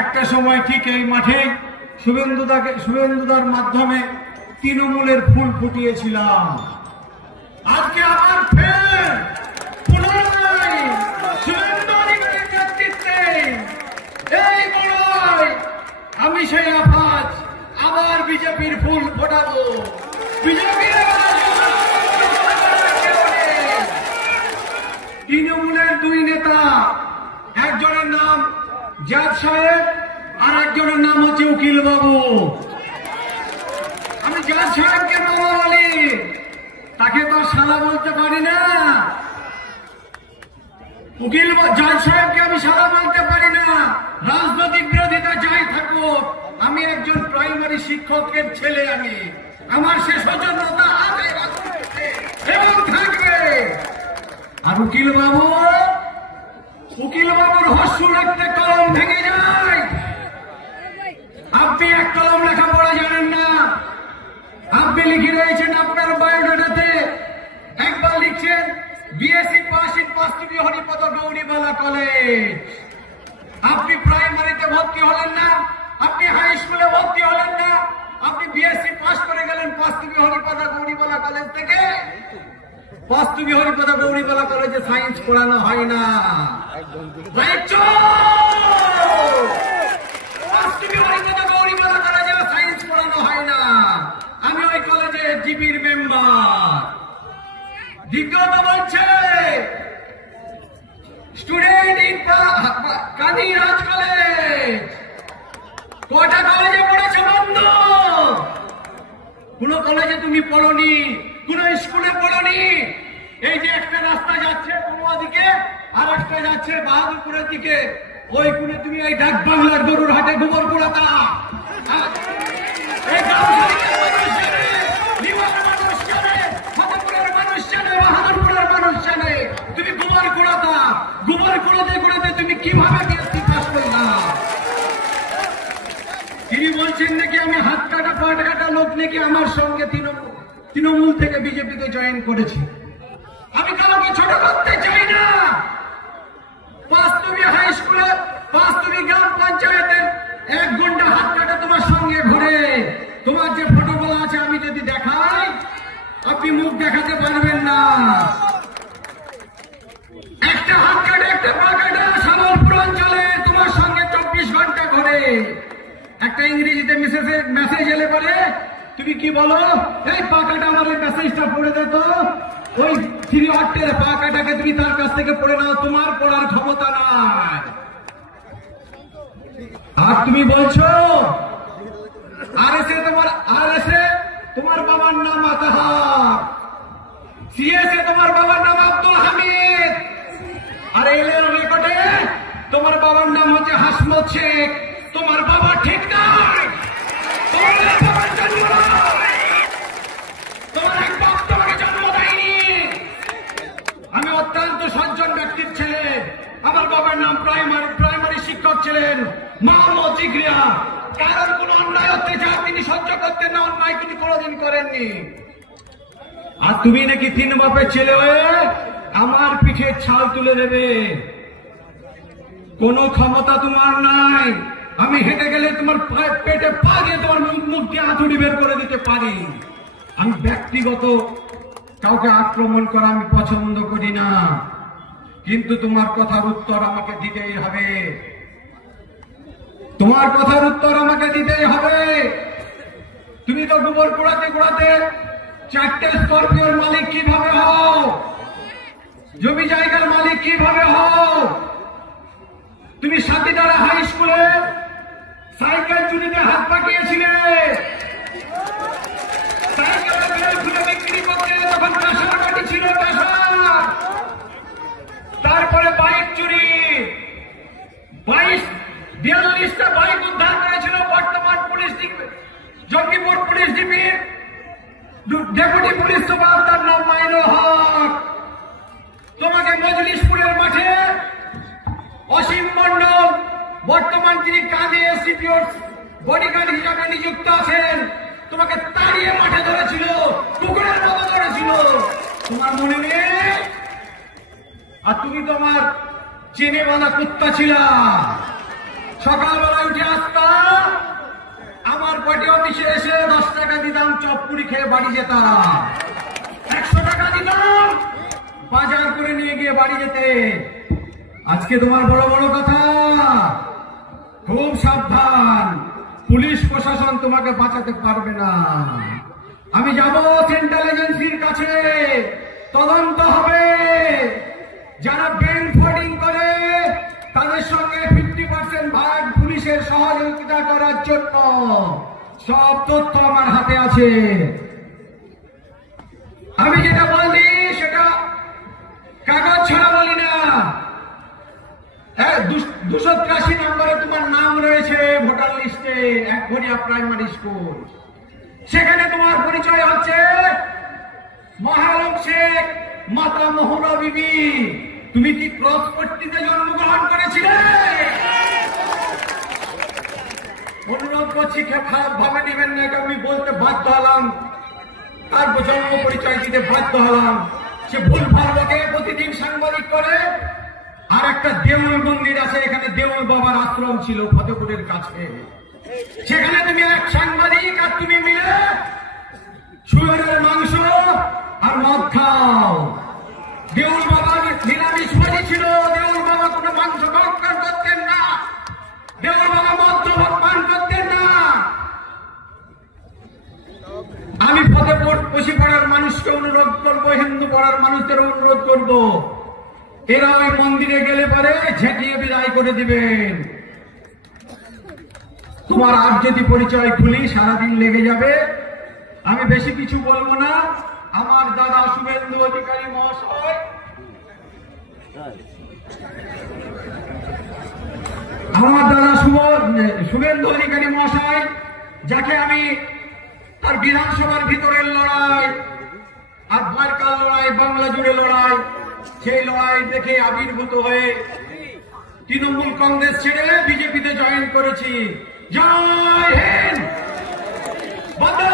একটা সময় ঠিক এই মাঠে শুভেন্দুদার মাধ্যমে তৃণমূলের ফুল ফুটিয়েছিলাম। আজকে আবার ফের পুনরায় শুভেন্দু অধিকারীর নেতৃত্বে এই বড়াই আমি সেই আফাজ আবার বিজেপির ফুল ফোটাবো। তৃণমূলের দুই নেতা, একজনের নাম জাজ সাহেব আর একজনের নাম হচ্ছে উকিল বাবু। আমি জাজ সাহেবকে বাবা বলি, তাকে তো শালা বলতে পারি না। জাজ সাহেবকে আমি শালা বলতে পারি না। রাজনৈতিক বিরোধিতা যাই থাকুক, আমি একজন প্রাইমারি শিক্ষকের ছেলে। আমার সে সচেতনতা আছে এবং থাকবে। আর উকিল বাবুর হস্যু রাখতে কলম ভেঙে যায়। আপনি এক কলম লেখাপড়া জানেন না। আপনি লিখে রয়েছেন আপনার বায়োডাটাতে, একবার লিখছেন বিএসসি পাস ইন পাঁচটি হরিপদ গৌরীবালা কলেজ। আপনি প্রাইমারিতে ভর্তি হলেন না, আপনি হাই স্কুলে ভর্তি হলেন না, আপনি বিএসসি পাস করে গেলেন পাঁচটি হরিপদ গৌরীবালা কলেজ থেকে। পাঁচটি হরিপদ গৌরীবালা কলেজে সায়েন্স পড়ানো হয় না। পাঁচটি হরিপদ গৌরীবালা কলেজে সায়েন্স পড়ানো হয় না। আমি ওই কলেজে জিপির মেম্বার। দ্বিতীয়ত বলছে স্টুডেন্ট ইন কানিরাজ কলেজ। কটা কলেজে পড়েছে বন্ধু? কোন কলেজে তুমি পড়নি, কোন স্কুলে পড়নি। এই যে একটা রাস্তা যাচ্ছে পূর্ব দিকে আর একটা যাচ্ছে বাহাদুরপুরের দিকে, ওই কোনে তুমি এই ডাক বাংলার গরুর হাটে গোবর পোড়াতা। তুমি গোবর কুড়াতে তুমি কিভাবে বিএসসি পাস করলা? তিনি বলছেন নাকি আমি হাত কাটা পাট কাটা লোক নাকি আমার সঙ্গে তৃণমূল থেকে বিজেপিতে জয়েন করেছি। আমি কাউকে ছোট করতে চাই না। পাঁচতুবি হাই স্কুলে, পাঁচতুবি গ্রাম পঞ্চায়েতের এক ঘন্টা হাত কাটা তোমার সঙ্গে ঘুরে। তোমার যে ফটোগুলো আছে আমি যদি দেখাই, আপনি মুখ দেখাতে পারবেন না। একটা হাত কাটা একটা পা কাটা সামলপুর অঞ্চলে তোমার সঙ্গে 24 ঘন্টা ঘুরে। একটা ইংরেজিতে মেসেজ এলে পরে তুমি কি বলো, এই পা কাটা আমার ওই মেসেজটা পড়ে দে তো। ওই 3 অট্টের পা কাটাকে তুমি তার কাছ থেকে পড়ে নাও, তোমার পড়ার ক্ষমতা নাই। আর তুমি বলছো আরএসএ তোমার বাবার নাম আতাহার, সিএসএ তোমার বাবার নাম আব্দুল হামিদ, আর এলের রেকর্ডে তোমার বাবার নাম হচ্ছে হাসমত শেখ। তোমার বাবা ঠিক নাই, তোমার বাবার জন্ম নয়, তোমার এক বাপ তোমাকে জন্ম দেয়নি। আমি অত্যন্ত সজ্জন ব্যক্তির ছেলে। আমার বাবার নাম প্রাইমারি শিক্ষক ছিলেন, মোহাম্মদ জিগরিয়া। কারণ কোন অন্যায় অত্যাচার তিনি সহ্য করতেন না, অন্যায় তিনি কোনোদিন করেননি। আর তুমি নাকি 3 বাপের ছেলে হয়ে আমার পিঠে ছাল তুলে দেবে। কোন ক্ষমতা তোমার নাই। আমি হেঁটে গেলে তোমার পেটে পা দিয়ে তোমার মুখ দিয়ে হাতুড়ি বের করে দিতে পারি। আমি ব্যক্তিগত কাউকে আক্রমণ করা আমি পছন্দ করি না, কিন্তু তোমার কথার উত্তর আমাকে দিতেই হবে। তোমার কথার উত্তর আমাকে দিতেই হবে। তুমি তো গোবর কুড়াতে 4টে স্করপিওর মালিক কিভাবে হও, জমি জায়গার মালিক কিভাবে হও? তুমি সাতিদারা হাই স্কুলে সাইকেল চুরিতে হাত পাকিয়েছিলে। সাইকেল খুলে বিক্রি করতে তখন কাঁসার কাটি ছিল, তারপরে বাইক চুরি, 42টা বাইক উদ্ধার করেছিল বর্তমান পুলিশ জঙ্গিপুর পুলিশ ডিপির ডেপুটি পুলিশ সুপার, তার নাম মাইনুল হক। তোমাকে মজলিশপুরের মাঠে অসীম মন্ডল, বর্তমান তিনি কাজে এসিপিওর বডিগার্ড হিসাবে নিযুক্ত আছেন, তোমাকে তাড়িয়ে মাঠে ধরেছিল, কুকুরের মতো ধরেছিল। তোমার মনে নেই? আর তুমি তোমার চেনেওয়ালা কুত্তা ছিলা। সকালবেলায় উঠে আসতা, আমার পার্টি অফিসে এসে 10 টাকা দিতাম, চপপুরি খেয়ে বাড়ি যেতাম। 100 টাকা দিতাম, বাজার করে নিয়ে গিয়ে বাড়ি যেতে। আজকে তোমার বড় বড় কথা, খুব সাবধান, পুলিশ প্রশাসন তোমাকে বাঁচাতে পারবে না। আমি যাব সেন্ট্রাল এজেন্সির কাছে, তদন্ত হবে। যারা ব্রেন ফোর্ডিং করে তাদের সঙ্গে 50% ভাগ পুলিশের সহযোগিতা করার জন্য সব তথ্য আমার হাতে আছে। আমি যেটা বলি সেটা কাগজ ছাড়া বলি না। 283 নম্বরে তোমার নাম রয়েছে ভোটার লিস্টে, একঘরিয়া প্রাইমারি স্কুল। সেখানে তোমার পরিচয় হচ্ছে মহালম শেখ, মাতা মোহনা বিবি। তুমি কি ক্রস পট্টিতে জন্মগ্রহণ করেছিলে? অনুরোধ করছি, খারাপ ভাবে নেবেন না, এটা আমি বলতে বাধ্য হলাম, তার জন্ম পরিচয় দিতে বাধ্য হলাম। সে ভুল ভাবকে প্রতিদিন সাংবাদিক করে। আর একটা দেউল মন্দির আছে, এখানে দেউল বাবার আশ্রম ছিল ফতেপুরের কাছে। সেখানে তুমি এক সাংবাদিক আর তুমি মিলে শুয়োরের মাংস আর মদ খাও। দেউল বাবার নিরামিষবাদী ছিল, দেউল বাবা কোনো মাংস ভক্ষণ করতেন না, দেউল বাবা মদ পান করতেন না। আমি ফতেপুর পশিপাড়ার মানুষকে অনুরোধ করবো, হিন্দু পাড়ার মানুষদের অনুরোধ করবো, এরা ওই মন্দিরে গেলে পরে ঝেঁটিয়ে বিদায় করে দিবেন। তোমার আর যদি পরিচয় খুলি সারাদিন লেগে যাবে। আমি বেশি কিছু বলবো না। আমার দাদা শুভেন্দু অধিকারী মহাশয়, শুভেন্দু অধিকারী মহাশয়, যাকে আমি তার বিধানসভার ভিতরের লড়াই আর দ্বারকার লড়াই, বাংলা জুড়ে লড়াই, সেই লড়াই দেখে আবির্ভূত হয়ে তৃণমূল কংগ্রেস ছেড়ে বিজেপিতে জয়েন করেছি। জয় হিন্দ, বন্দে